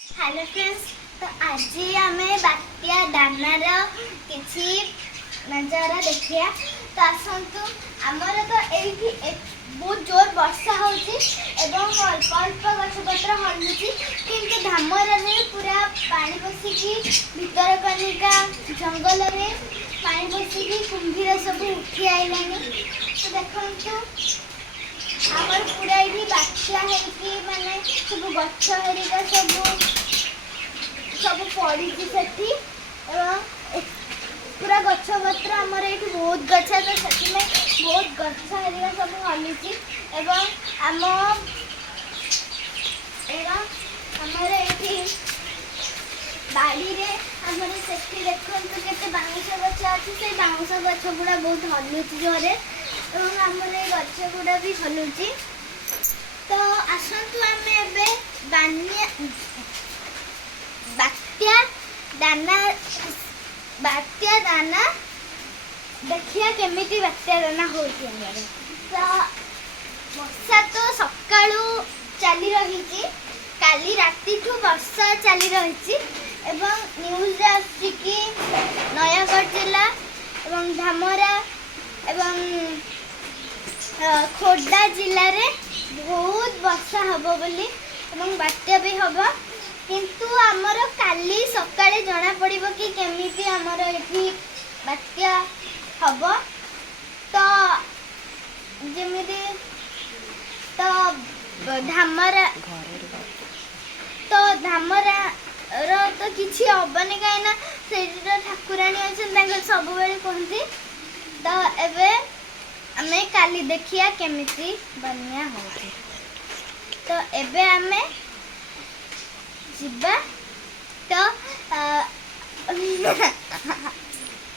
Hello friends, तो आज आम बात्या दानार किसी नजारा देखिया। तो आसतु आमर तो ये बहुत जोर वर्षा होची एवं अल्प अल्प गछपत्र हलुची किंतु धामर पूरा पानी पशिकी भितर कनिका जंगल में पानी पशिकी कुंभीर सब उठी आइलानी। तो देखो आमर पूरा ये बात्या है माने सब गछ हरिका सब पड़ी सेठी पूरा गछ पत्र आमर ये बहुत गछ तो से बहुत गछ हरिका सब हलुची एवं आमर ये बाड़ी रे आमर सेठी देखो केते बाउंस गछ अच्छी से बाउंस गछ गुड़ा बहुत हलुची जोरे एवं आमर ये गछ गुड़ा भी हलुची। तो आसतु आम एबे बात्या दाना देखिया केमिति बात्या दाना होची। तो वर्षा तो सकाळू चली रही, काली राति ठू वर्षा चली रही एवं न्यूज आसी कि नयागढ़ जिला एवं धामरा एवं खोर्धा जिले रे बहुत वर्षा हबो बोली एवं बात्या भी हबो किंतु आमर काली सकाळे जना पड़िबो कि केमिति आमर एठी बात्या हबो। तो जेमिति तो धामरा रो तो किछि हबनी काइना से ठाकुराणी अछन सब बेले कहती। तो एबे आमे काली देखिया केमिति बनिया होती। तो एबे आमे जिबा। तो